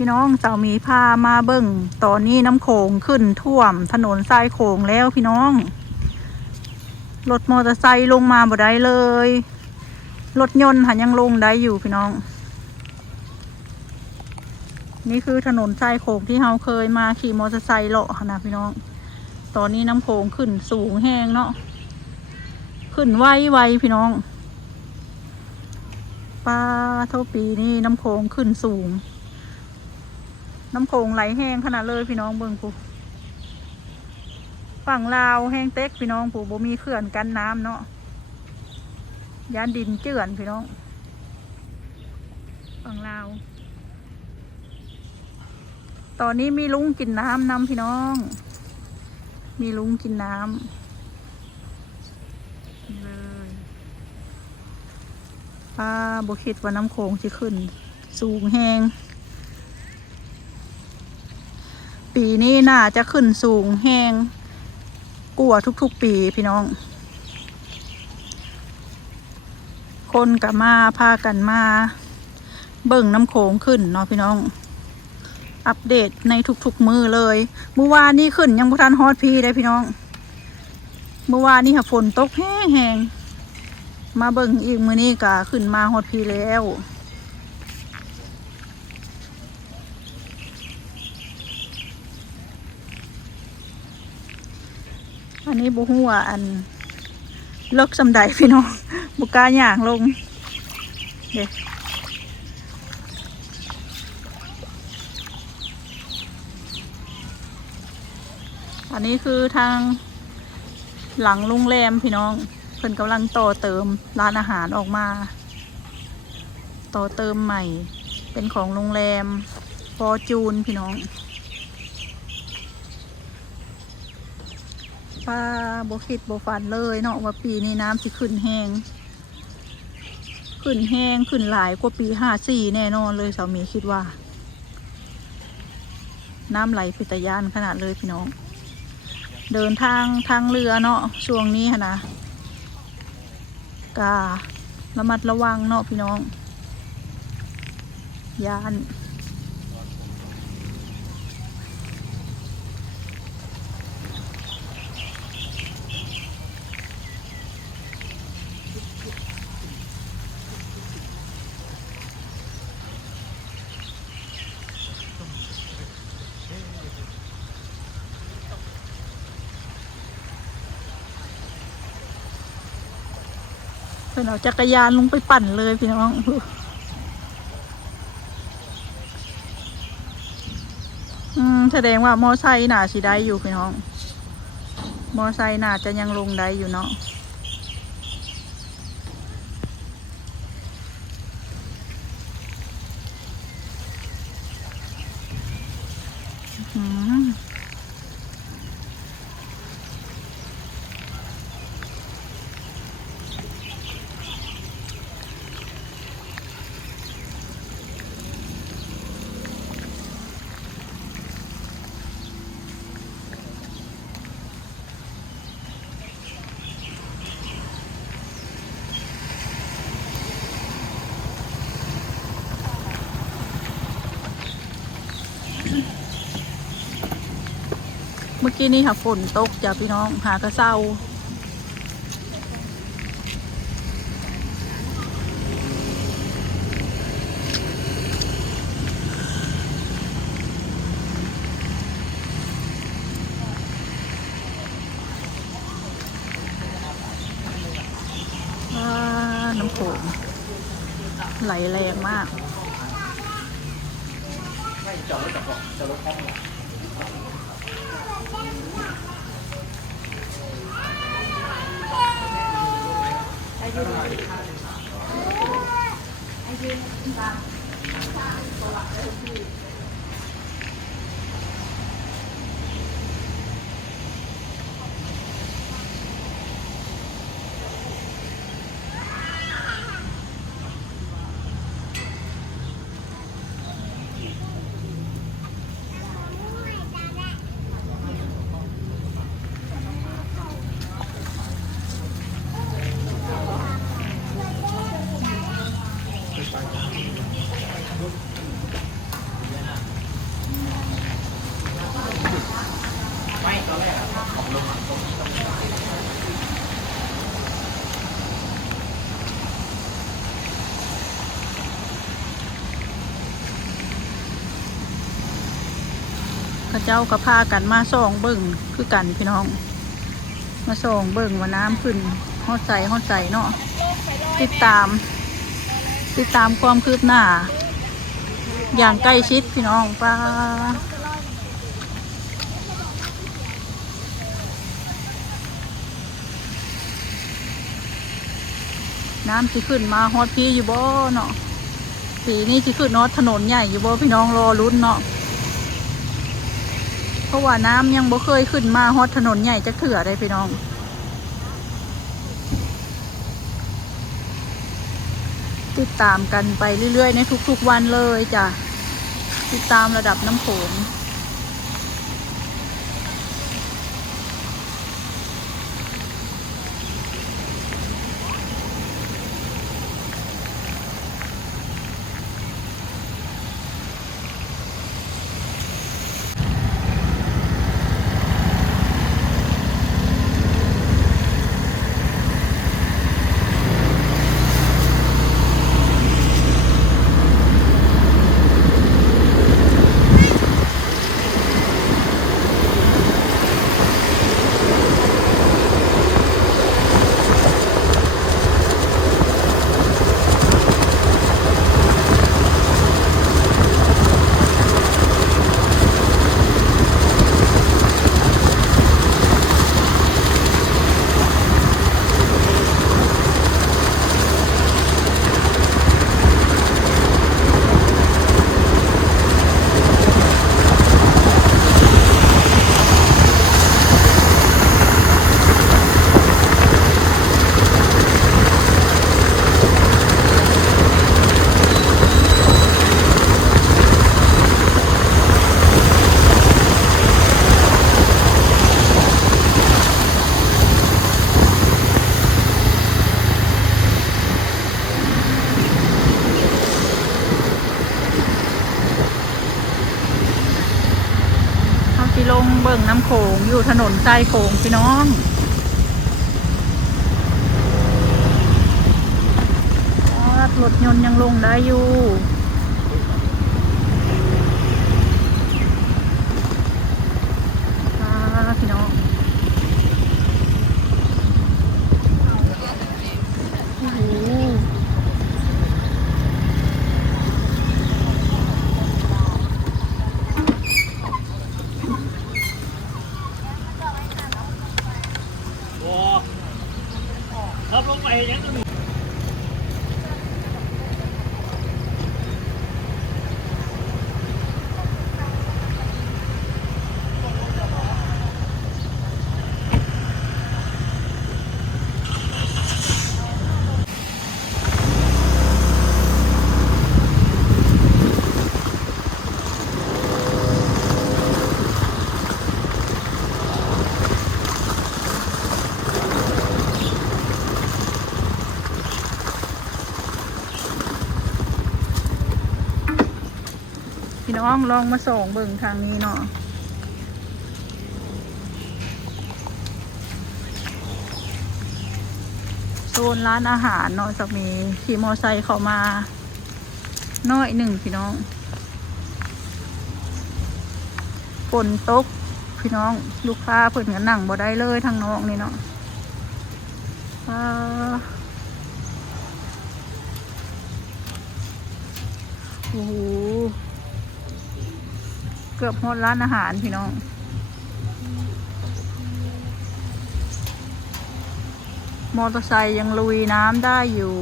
พี่น้องสาวหมีพามาเบิ่งตอนนี้น้ำโขงขึ้นท่วม ถนนทรายโขงแล้วพี่น้อง รถมอเตอร์ไซค์ลงมาบ่ได้เลย รถยนต์หันยังลงได้อยู่พี่น้อง นี่คือถนนทรายโขงที่เราเคยมาขี่มอเตอร์ไซค์เลาะนะพี่น้อง ตอนนี้น้ำโขงขึ้นสูงแห้งเนาะ ขึ้นไวไวๆพี่น้องปลาเท่าปีนี่น้ำโขงขึ้นสูง น้ำโขงไหลแห้งขนาดเลยพี่น้องเบิ่งผูฝั่งลาวแห้งเต็กพี่น้องผูบ่มีเขื่อนกันน้ำเนาะย่านดินเจือนพี่น้อง ฝั่งลาว ตอนนี้มีลุงกินน้ำนำพี่น้อง มีลุงกินน้ำเลยป้าบคิดว่าน้ำโขงจะขึ้น สูงแห้ง ปีนี้น่าจะขึ้นสูงแหงกลัวทุกๆปีพี่น้อง คนกับมาพากันมา เบิ่งน้ำโขงขึ้นเนาะพี่น้อง อัปเดตในทุกๆมือเลยเมื่อวานนี้ขึ้นยังพุทันฮอตพีได้พี่น้องเมื่อวานนี้ค่ะฝนตกแห้งๆมาเบิ่งอีกมือนี้ก็ขึ้นมาฮอตพีแล้ว อันนี้บุหัวอันเลิกสำใดพี่น้องบุกล้าย่างลงเด็กอันนี้คือทางหลังโรงแรมพี่น้อง เพิ่นกำลังต่อเติมร้านอาหารออกมา ต่อเติมใหม่เป็นของโรงแรมฟอร์จูนพี่น้อง ป้าบคิดบฟันเลยเนาะว่าปีนี้น้ำสิขึ้นแห้งขึ้นแห้งขึ้นหลายกว่าปีห้าสี่แน่นอนเลยสามีคิดว่า น้ำไหลพิตยานขนาดเลยพี่น้อง เดินทางทางเรือเนาะช่วงนี้นะการะมัดระวังเนาะพี่น้องยาน เพื่อนเอาจักรยานลงไปปั่นเลยพี่น้องอืมแสดงว่ามอไซค์น่าสิได้อยู่พี่น้อง มอไซค์น่าจะยังลงได้อยู่เนาะอืม กี้นี่ค่ะฝนตกจ้ะพี่น้องหากระเซ้าน้ำโขงไหลแรงมากไม่จอดรถจอดรถจะรถพ้อม อายุ ข้าเจ้าก็พากันมาส่องเบิ่งคือกันพี่น้อง มาส่องเบิ่งว่าน้ำขึ้นห่อดใจห่อดใจเนาะติดตาม ติดตามความคืบหน้า อย่างใกล้ชิดพี่น้องป้า น้ำสิขึ้นมาฮอดพี่อยู่บ่เนาะปีนี้สิขึ้นนอดถนนใหญ่อยู่บ่พี่น้องรอลุ้นเนาะเพราะว่าน้ำยังบ่เคยขึ้นมาฮอดถนนใหญ่จักเถื่อได้พี่น้องติดตามกันไปเรื่อยๆ ในทุกๆวันเลยจ้ะ ติดตามระดับน้ำโขง งเบิ่งน้ำโขงอยู่ถนนใต้โขงพี่น้องรถยนต์ยังลงได้อยู่ Ele é น้องลองมาส่องเบิ่งทางนี้เนาะโซนร้านอาหารเนาะจะมีขี่มอไซค์เข้ามาน้อยหนึ่งพี่น้องฝนตกพี่น้องลูกค้าเพิ่นกันนั่งบ่ได้เลยทางน้องนี่เนาะอ่าโอ้โห เกือบหมดร้านอาหารพี่น้องมอเตอร์ไซค์ยังลุยน้ำได้อยู่